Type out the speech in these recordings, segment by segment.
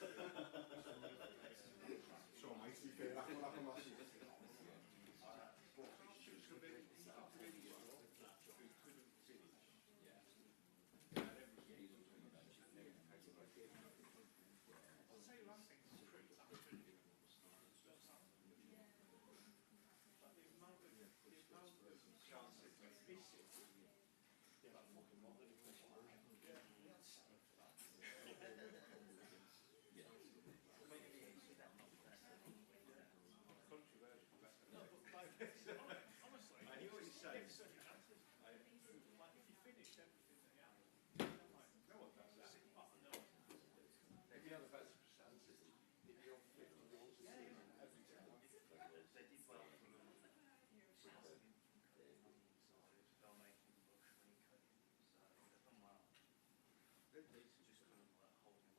So, mate, to be fair, that will happen last year. Honestly, I hear what you're saying. Like, if you finish everything that you have, no one does that. If you have a better percentage, if you're 50 goals a season every time, they did well from them. They'll make him look when he cut him. So they've done well. Just kind of like holding him on.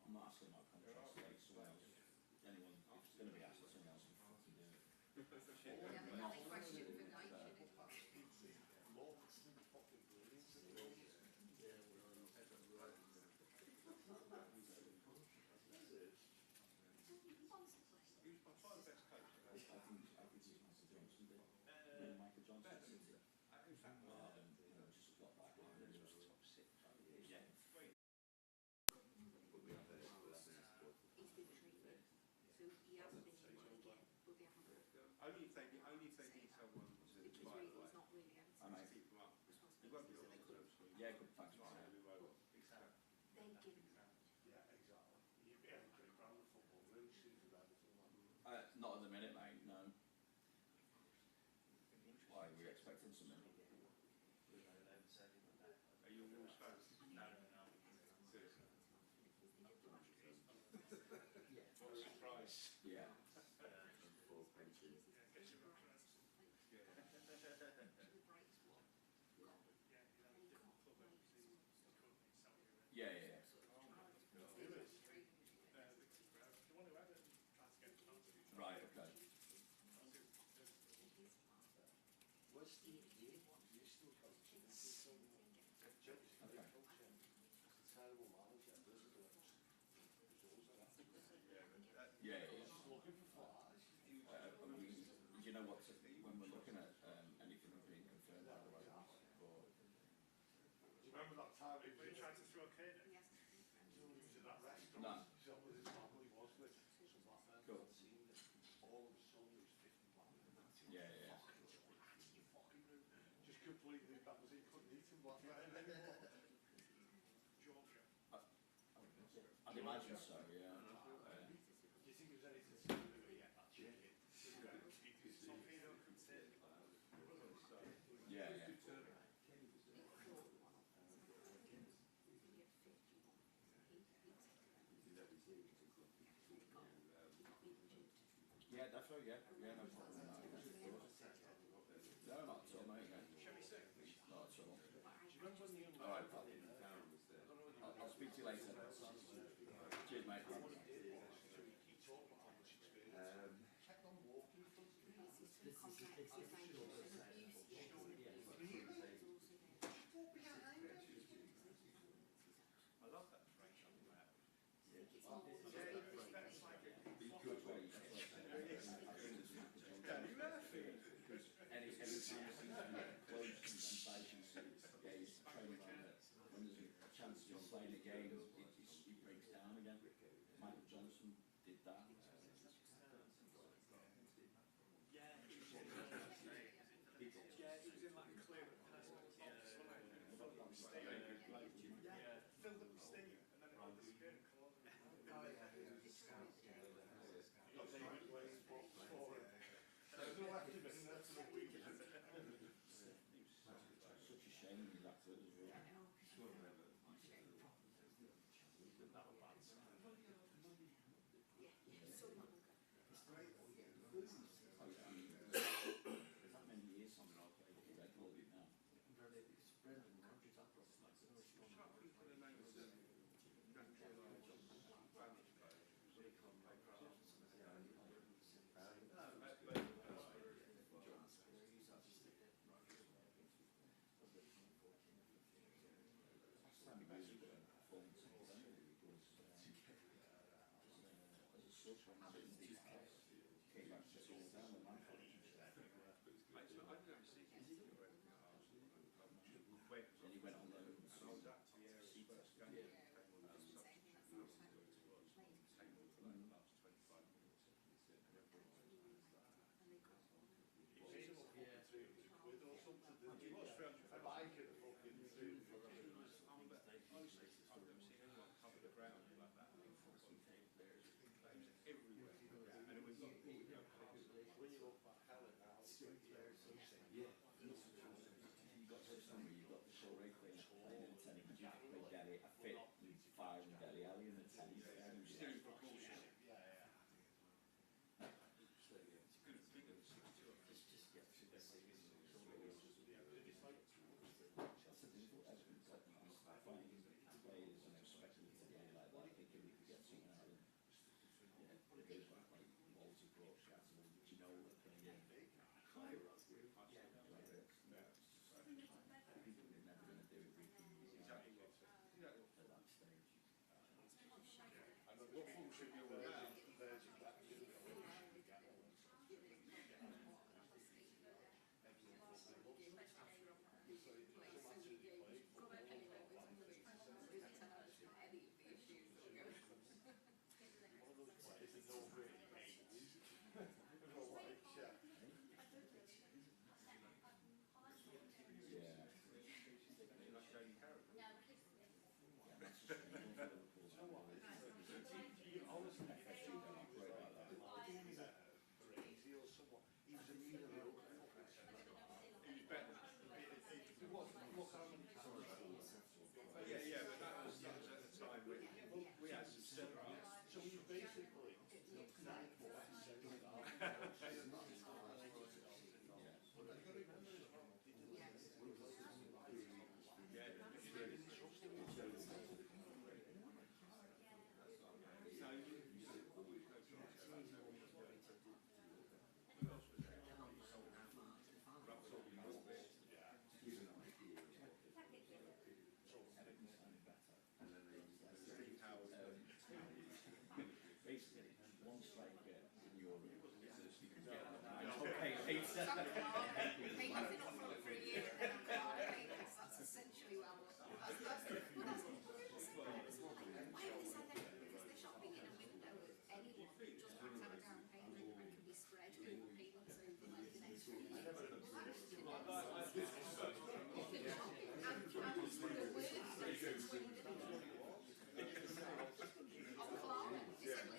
I'm not asking about contracts, like someone else. Anyone, if it's going to be asked, someone else can fucking do it. Yeah, the only question for night, shouldn't it? Fucking brilliant. Who's by far the best coach? I think it's Michael Johnson did. Michael Johnson did it. In fact, Just got back and it was top 6. Yeah. He's been treated. So he hasn't been treated yet, but they haven't. only if they need someone to Because buy really, the way. it's not really I know. Keep them up. You won't be on the terms for you. Yeah, good, thanks, Ryan. We won't. They've given Yeah, exactly. You'd be able to get around the football really soon for everything. Not at the minute, mate, no. Why, are we expecting something? Are you a Wolves fan? No. Seriously? What a surprise. Yeah. Yeah, yeah, yeah. Right, okay. Where's Steve? You're still coaching. It's a terrible manager. Yeah, yeah, yeah. Looking for flies. I mean, do you know what, when we're looking at anything being confirmed by the way? Or, Do you remember that time Were you trying to throw a kid? Yes. he was in that restaurant? No. Some of his family was with some black men. Cool. All of a sudden there was 50 black men. yeah, yeah. Just completely, that was it, couldn't eat him black men anymore. Georgia. I'd imagine so, yeah. Do you think there was anything to do with it yet, that chicken? Sophia could say. Yeah, yeah. Yeah, definitely, yeah. Yeah, no problem. No, not at all, mate. Shall we sing? Not at all. Do you remember when the All right, pal. I'll speak to you later. Cheers, mate. He talked about how much experience. Kept on walking in front of me. I love that French on the map. Any time he's close and patience, yeah, he's training around it. When there's a chance to play the game, he breaks down again. Michael Johnson did that. Yeah, he was in like clear yeah, filled up with steam and then it all disappeared and closed. Such a shame he's acted as well. That many years on the record now. Came back to Southampton with Manford. I've never seen him or anything at Arsenal. And he went on loan to I was at Vieira's first game. Yeah. Came on as a substitute. I was doing it was. Came on for like the last 25 minutes. And everyone was like, He's up for 300 quid or something, didn't he was 300 A bike at a fucking 300 quid. honestly, I've never seen anyone cover the ground like that. Claims everywhere. And then we've got When you look back, Helen now, it's like, Yeah. You got to some you've got the show right playing in the tennis. You play Delhi, a fit fire in Delhi Alley in the tennis. still in precaution. yeah. It's good as big as 62. Just get to the savings. That's the difficult Everton's got finding players and expecting it to be like that, thinking we could get something out of them. Yeah, it goes back like loads of broadcasts, do you know what they're playing? People were never going to do it with them Exactly what. Exactly what. at that stage. And what function you were Virgin back to the Like Jamie Carragher. Yeah, that's just Liverpool. Honestly, FSG don't operate like that. Crazy or someone. He was immediately He was better. look how many Yeah, but that was at the time when we had some centre-halves. So he's basically 9 foot 7 Basically, one striker in Europe you can get on a night. Okay, Peter. Make nothing up front for a year and then I'm gone. That's essentially what I want. That's why have they said that? Because they're shopping in a window of anyone who just wants to have a down payment and can be spread over payments over like the next 3 years. Well, that's the worst on Clara. He said, well, you've done last week. So you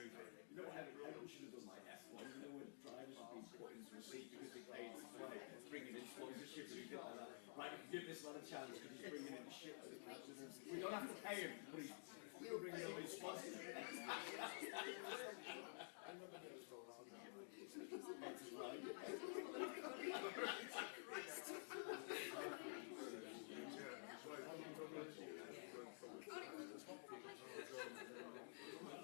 bring You know what everyone should have done like F1, you know when drivers have been put into a seat because they paid to play, bringing in sponsorship and shit like that. Right, give this lad a chance because he's bringing in the shit to the council. We don't have to pay him, but he's bringing in his sponsorship.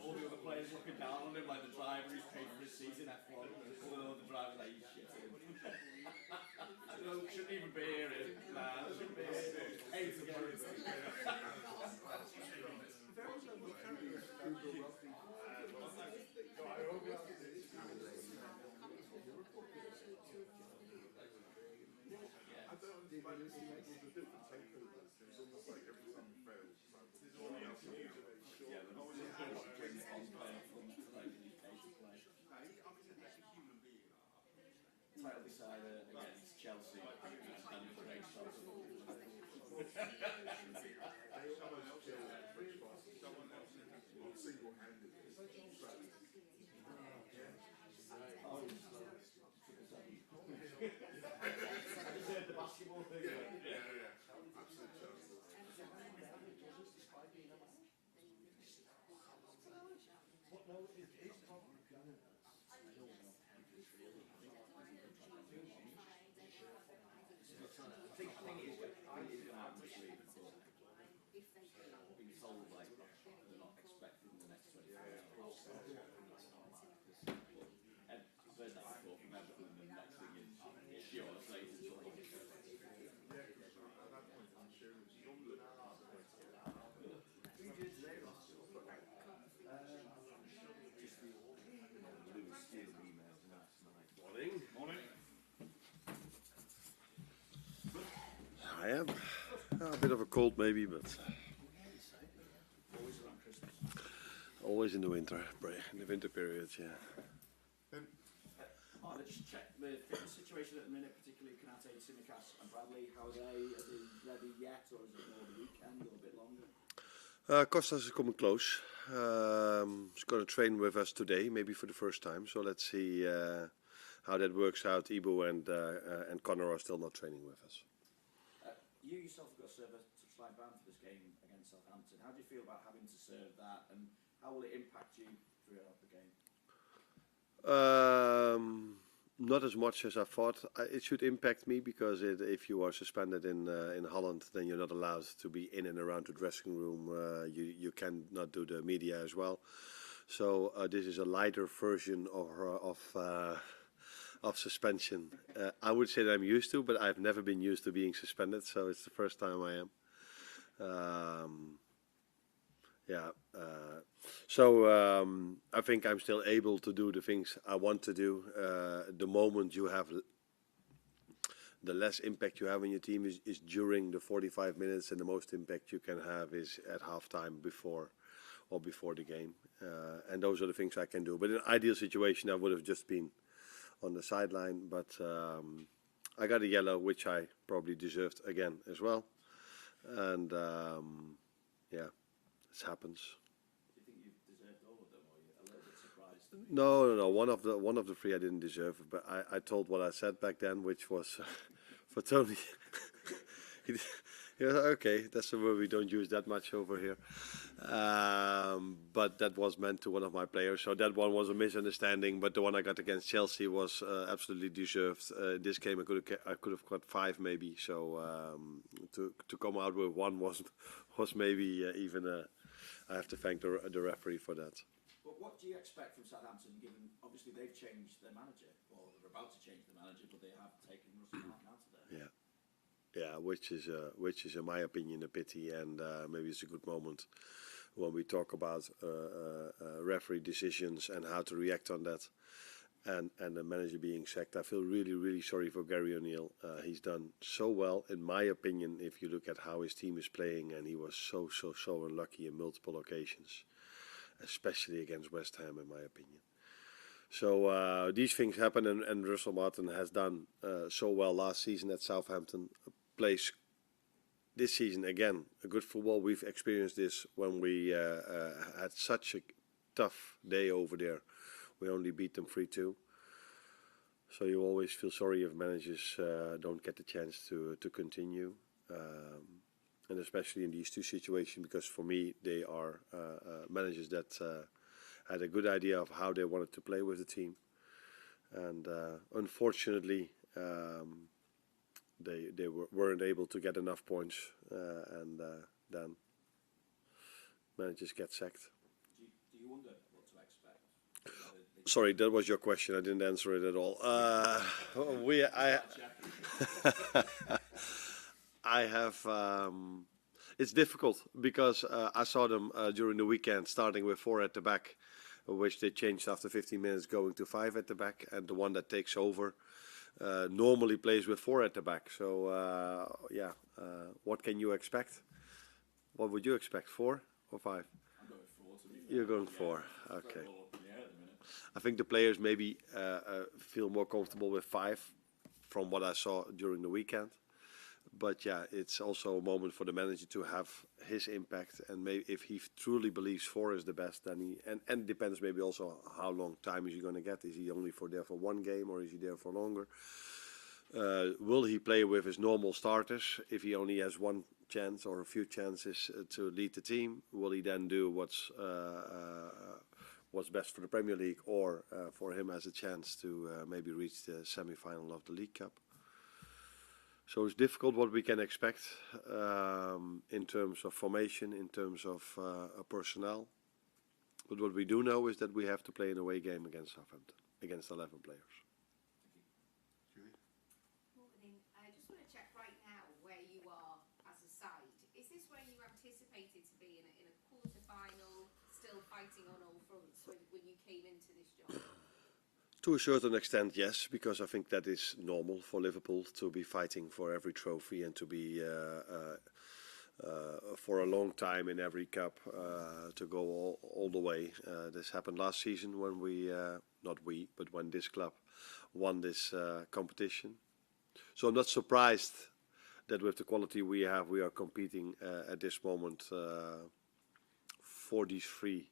All the other players looking down on him like the driver who's paid for his seat in F1. All the driver's like, he's shit. Shouldn't even be here. Nah, shouldn't be here. Hey, to get rid of it. Title decider against Chelsea and for race the basketball thing. But no, it's probably gonna. The thing is, I think it's going to happen this week. I've heard that before from Everton, and the next thing is you're playing in trouble. Yeah, because at that point, I'm sure it was younger than ours. Who did you today, Ross? Just the Lewis Steele emails last night. Morning. Morning. I am. A bit of a cold maybe, but Always around Christmas. always in the winter period, yeah. Let's just check the fitness situation at the minute, particularly Kanate, Tsimikas and Bradley. How are they? Are they ready yet, or is it more the weekend or a bit longer? Costas is coming close. He's going to train with us today, maybe for the first time. So let's see how that works out. Ibu and Connor are still not training with us. You yourself have got to serve a touchline ban for this game against Southampton. How do you feel about having to serve that, and how will it impact you throughout the game? Not as much as I thought. It should impact me because if you are suspended in Holland, then you're not allowed to be in and around the dressing room. You cannot do the media as well. So this is a lighter version of suspension. I would say that I'm used to, but I've never been used to being suspended. So it's the first time I am. I think I'm still able to do the things I want to do. The moment you have, the less impact you have on your team is during the 45 minutes, and the most impact you can have is at halftime before the game. And those are the things I can do. But in an ideal situation, I would have just been on the sideline. But I got a yellow, which I probably deserved again as well. And it happens. Do you think you've deserved all of them, or are you a little bit surprised? No. One of the three I didn't deserve, but I told what I said back then, which was for Tony. He was like, okay, that's a word we don't use that much over here. But that was meant to one of my players, so that one was a misunderstanding. But the one I got against Chelsea was absolutely deserved. This game I could have got 5 maybe. So to come out with 1 was maybe even I have to thank the referee for that. But what do you expect from Southampton, given obviously they've changed their manager, or they're about to change their manager, but they have taken Russell Martin out of there? Yeah, which is in my opinion a pity, and maybe it's a good moment when we talk about referee decisions and how to react on that, and the manager being sacked. I feel really, really sorry for Gary O'Neill. He's done so well, in my opinion, if you look at how his team is playing, and he was so unlucky in multiple occasions, especially against West Ham, in my opinion. So these things happen, and Russell Martin has done so well last season at Southampton. Plays this season again a good football. We've experienced this when we had such a tough day over there. We only beat them 3-2. So you always feel sorry if managers don't get the chance to continue, and especially in these two situations, because for me they are managers that had a good idea of how they wanted to play with the team, and unfortunately they weren't able to get enough points, and then managers get sacked. Do you wonder what to expect? Sorry, that was your question. I didn't answer it at all. I have. It's difficult because I saw them during the weekend starting with 4 at the back, which they changed after 15 minutes, going to 5 at the back, and the one that takes over normally plays with 4 at the back. So what can you expect? What would you expect? 4 or 5? I'm going 4. You're going 4. Okay. I think the players maybe feel more comfortable with 5 from what I saw during the weekend. But yeah, it's also a moment for the manager to have his impact, and maybe if he truly believes 4 is the best, then and it depends maybe also how long time is he going to get. Is he only there for 1 game, or is he there for longer? Will he play with his normal starters if he only has 1 chance or a few chances to lead the team? Will he then do what's best for the Premier League, or for him as a chance to maybe reach the semi-final of the League Cup? So it's difficult what we can expect in terms of formation, in terms of personnel. But what we do know is that we have to play an away game against Southampton, against 11 players. Morning. I just want to check right now where you are as a side. Is this where you anticipated to be in a quarter-final, still fighting on all fronts when you came into this job? To a certain extent, yes, because I think that is normal for Liverpool to be fighting for every trophy and to be for a long time in every cup, to go all the way. This happened last season when when this club won this competition. So I'm not surprised that with the quality we have, we are competing at this moment for these 3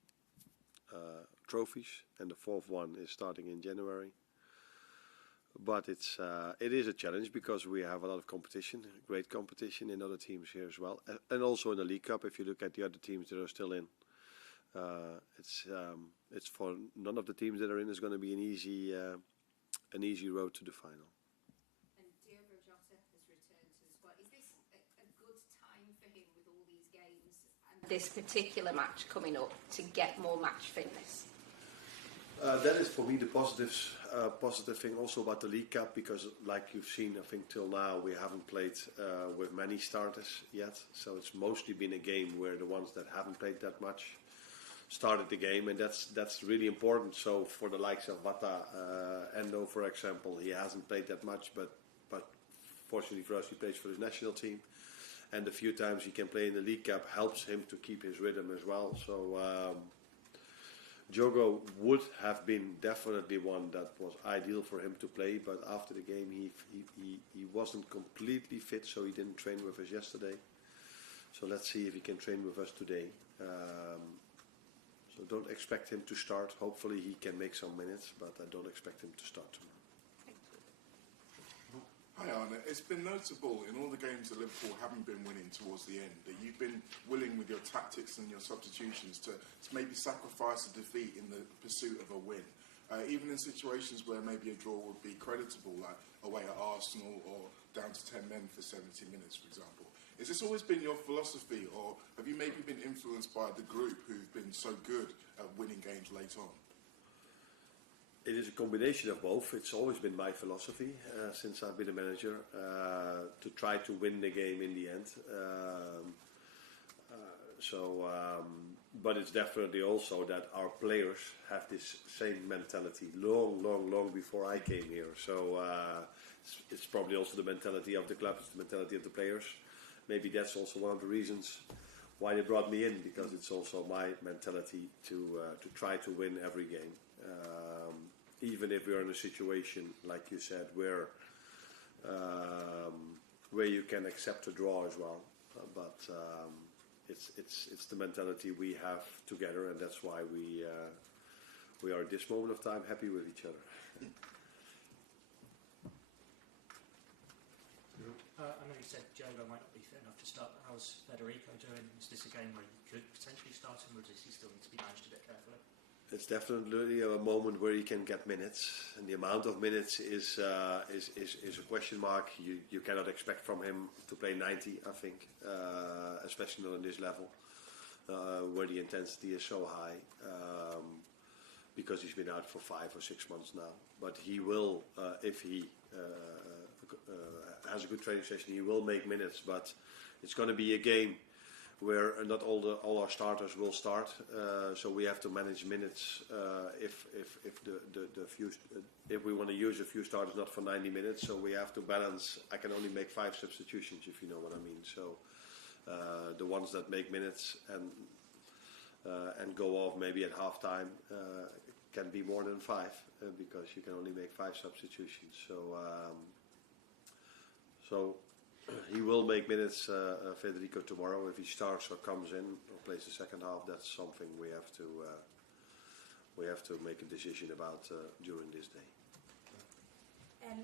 trophies, and the 4th one is starting in January. But it is a challenge because we have a lot of competition, great competition in other teams here as well, and also in the League Cup. If you look at the other teams that are still in, it's for none of the teams that are in is going to be an easy road to the final. And Diogo Jota has returned to the squad. Is this a good time for him with all these games and this particular match coming up to get more match fitness? That is for me the positive thing also about the League Cup, because like you've seen, I think till now we haven't played with many starters yet. So it's mostly been a game where the ones that haven't played that much started the game, and that's really important. So for the likes of Wata, Endo, for example, he hasn't played that much, but fortunately for us, he plays for his national team. And the few times he can play in the League Cup helps him to keep his rhythm as well. So Diogo would have been definitely one that was ideal for him to play, but after the game he wasn't completely fit, so he didn't train with us yesterday. So let's see if he can train with us today. So don't expect him to start. Hopefully he can make some minutes, but I don't expect him to start tomorrow. Hi Arne, it's been notable in all the games that Liverpool haven't been winning towards the end that you've been willing with your tactics and your substitutions to maybe sacrifice a defeat in the pursuit of a win. Even in situations where maybe a draw would be creditable, like away at Arsenal or down to 10 men for 70 minutes, for example. Has this always been your philosophy, or have you maybe been influenced by the group who've been so good at winning games late on? It is a combination of both. It's always been my philosophy since I've been a manager to try to win the game in the end. But it's definitely also that our players have this same mentality long before I came here. So it's probably also the mentality of the club, it's the mentality of the players. Maybe that's also one of the reasons why they brought me in, because it's also my mentality to try to win every game. Even if we're in a situation, like you said, where you can accept a draw as well, but it's the mentality we have together, and that's why we are at this moment of time happy with each other. I know you said Diogo might not be fit enough to start, but how's Federico doing? Is this a game where you could potentially start him, or does he still need to be managed a bit carefully? It's definitely a moment where he can get minutes, and the amount of minutes is a question mark. You cannot expect from him to play 90, I think, especially not on this level, where the intensity is so high, because he's been out for 5 or 6 months now. But he will, if he has a good training session, he will make minutes. But it's going to be a game where not all our starters will start, so we have to manage minutes. If we want to use a few starters, not for 90 minutes, so we have to balance. I can only make 5 substitutions, if you know what I mean. So the ones that make minutes and go off maybe at half time can be more than 5 because you can only make 5 substitutions. So he will make minutes, Federico, tomorrow. If he starts or comes in or plays the second half, that's something we have to make a decision about during this day.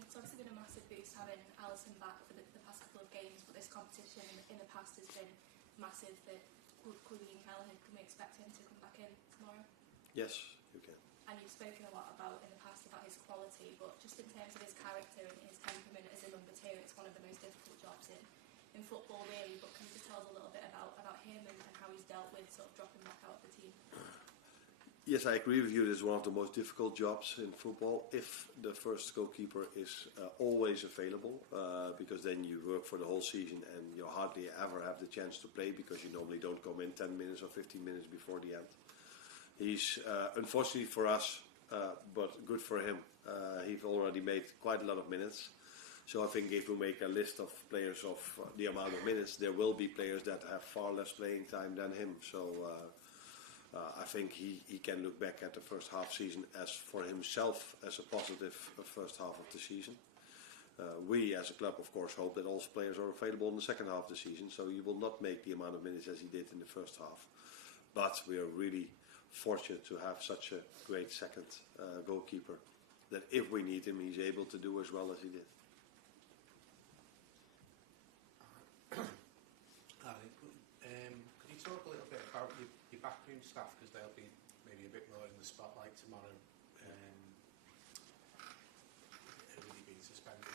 It's obviously been a massive boost having Alisson back for the past couple of games, but this competition in the past has been massive. That could we can we expect him to come back in tomorrow? Yes, you can. And you've spoken a lot about in the past about his quality, but just in terms of his character and his temperament as a number 2, it's one of the most difficult jobs in football, really. But can you just tell us a little bit about him and how he's dealt with sort of dropping back out of the team? Yes, I agree with you. It's one of the most difficult jobs in football. If the first goalkeeper is always available, because then you work for the whole season and you hardly ever have the chance to play because you normally don't come in 10 minutes or 15 minutes before the end. He's unfortunately for us, but good for him. He's already made quite a lot of minutes. So I think if we make a list of players of the amount of minutes, there will be players that have far less playing time than him. So I think he can look back at the first half season as for himself as a positive first half of the season. We as a club, of course, hope that all players are available in the second half of the season, so he will not make the amount of minutes as he did in the first half. But we are really fortunate to have such a great second goalkeeper that if we need him, he's able to do as well as he did. Could you talk a little bit about your backroom staff, because they'll be maybe a bit more in the spotlight tomorrow, with you being suspended.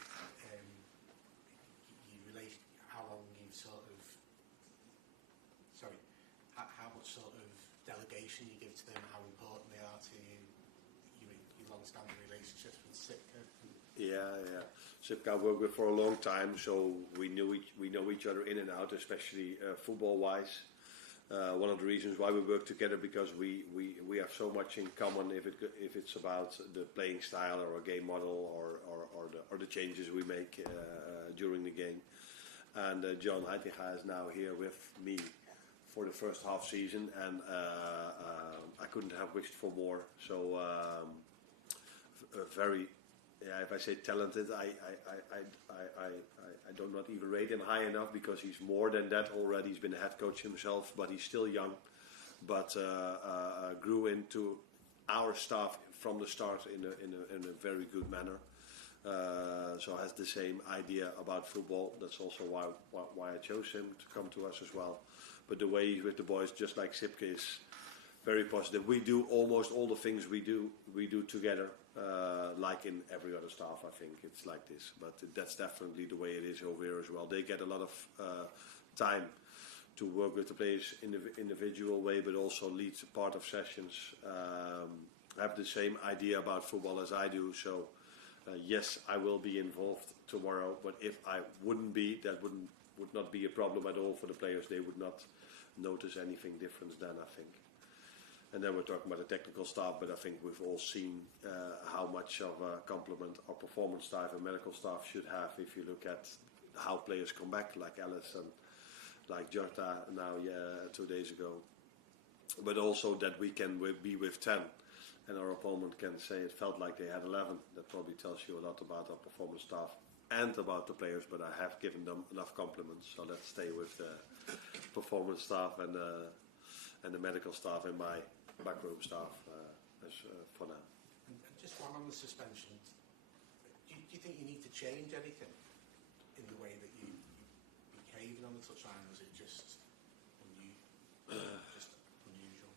You relate how long you've how much sort of delegation you give to them, how important they are to you, your long-standing relationships with Sipka. Yeah. Sipka I worked with for a long time, so we know each other in and out, especially football-wise. One of the reasons why we work together, because we have so much in common if it's about the playing style or a game model or the changes we make during the game. And John Heitinga is now here with me for the first half season, and I couldn't have wished for more. So very. Yeah, if I say talented, I do not even rate him high enough, because he's more than that already. He's been a head coach himself, but he's still young. But grew into our staff from the start in a very good manner. So has the same idea about football. That's also why I chose him to come to us as well. But the way he's with the boys, just like Sipke, is very positive. We do almost all the things we do together, like in every other staff. I think it's like this, but that's definitely the way it is over here as well. They get a lot of time to work with the players in the individual way, but also lead part of sessions. Have the same idea about football as I do. So yes, I will be involved tomorrow. But if I wouldn't be, that would not be a problem at all for the players. They would not notice anything different then, I think. And then we're talking about the technical staff, but I think we've all seen how much of a compliment our performance staff and medical staff should have if you look at how players come back, like Alice and like Jota now 2 days ago. But also that we can be with 10 and our opponent can say it felt like they had 11. That probably tells you a lot about our performance staff and about the players, but I have given them enough compliments, so let's stay with the performance staff and the medical staff and my backroom staff for now. And just one on the suspension. Do you think you need to change anything in the way that you behave on the touchline, or is it just unusual?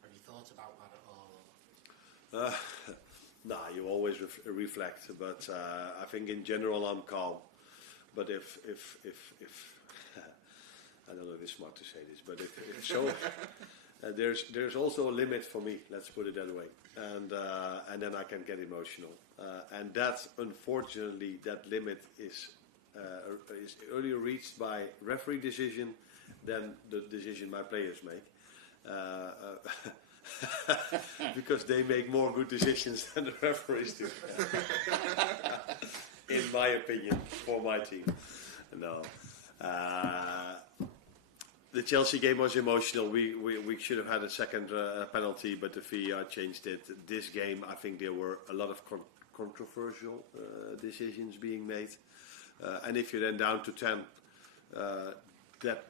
Have you thought about that at all? Nah, you always reflect, but I think in general I'm calm. But if I don't know if it's smart to say this, but if so, there's also a limit for me. Let's put it that way, and then I can get emotional, and that unfortunately that limit is earlier reached by referee decision than the decision my players make. Because they make more good decisions than the referees do. In my opinion, for my team. No. The Chelsea game was emotional. We should have had a second penalty, but the VAR changed it. This game, I think there were a lot of controversial decisions being made. And if you're then down to 10, that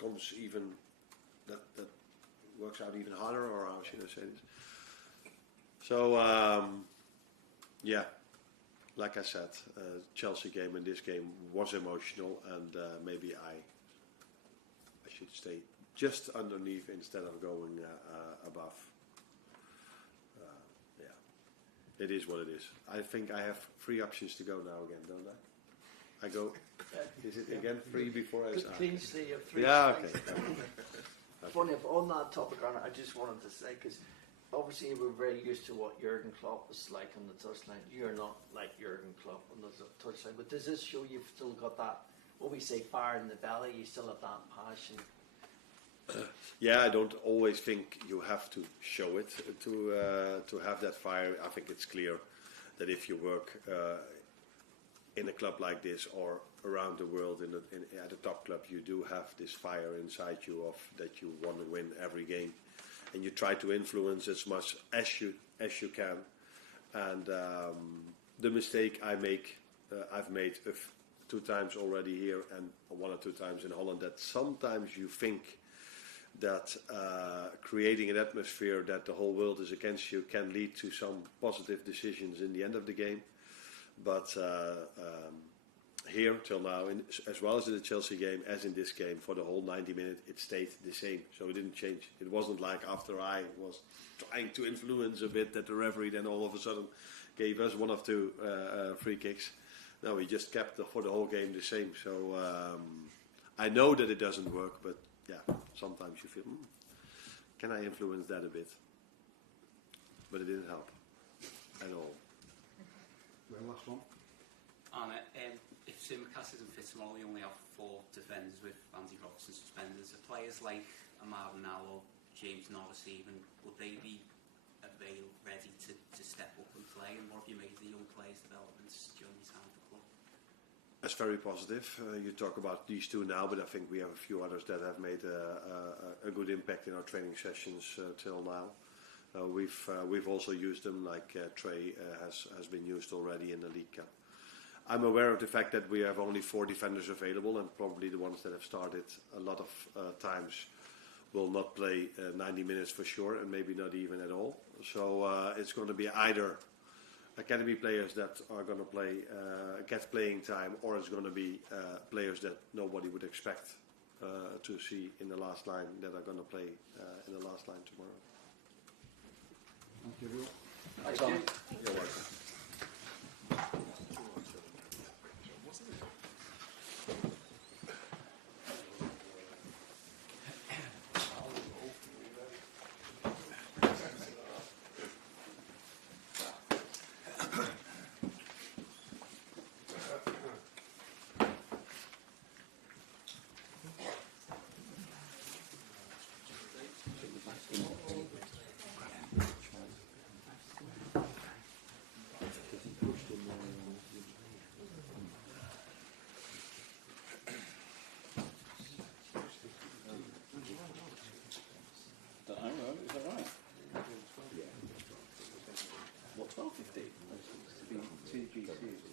comes even... That works out even harder, or how should I say this? So, yeah, like I said, Chelsea game and this game was emotional, and maybe I should stay just underneath instead of going above. Yeah, it is what it is. I think I have 3 options to go now again, don't I? I go, is it again 3 before I start? Kingsley, you have 3. Yeah, okay. Funny, on that topic, Arne, I just wanted to say, because obviously we're very used to what Jurgen Klopp was like on the touchline. You're not like Jurgen Klopp on the touchline, but does this show you've still got that, what we say, fire in the belly? You still have that passion? Yeah, I don't always think you have to show it to have that fire. I think it's clear that if you work in a club like this or around the world at a top club, you do have this fire inside you of that you want to win every game, and you try to influence as much as you can. And the mistake I've made 2 times already here and 1 or 2 times in Holland, that sometimes you think that creating an atmosphere that the whole world is against you can lead to some positive decisions in the end of the game. But here till now, as well as in the Chelsea game, as in this game, for the whole 90 minutes, it stayed the same. So it didn't change. It wasn't like after I was trying to influence a bit that the referee then all of a sudden gave us 1 or 2 free kicks. No, we just kept for the whole game the same. So I know that it doesn't work, but yeah, sometimes you feel, can I influence that a bit? But it didn't help at all. Well, last one. Arne, if Simicast isn't fit tomorrow, we only have 4 defenders with Andy Robertson suspenders. Are players like Amar now or James Norris even, would they be ready to step up and play? And what have you made of the young players' developments during your time at the club? That's very positive. You talk about these 2 now, but I think we have a few others that have made a good impact in our training sessions till now. We've also used them, like Trey has been used already in the League Cup. I'm aware of the fact that we have only 4 defenders available, and probably the ones that have started a lot of times will not play 90 minutes for sure, and maybe not even at all. So it's going to be either academy players that are going to get playing time, or it's going to be players that nobody would expect to see in the last line that are going to play in the last line tomorrow. Thank you, Will. Thanks, Arne. You're welcome. Is that right? What, 12.15? 2 GCs.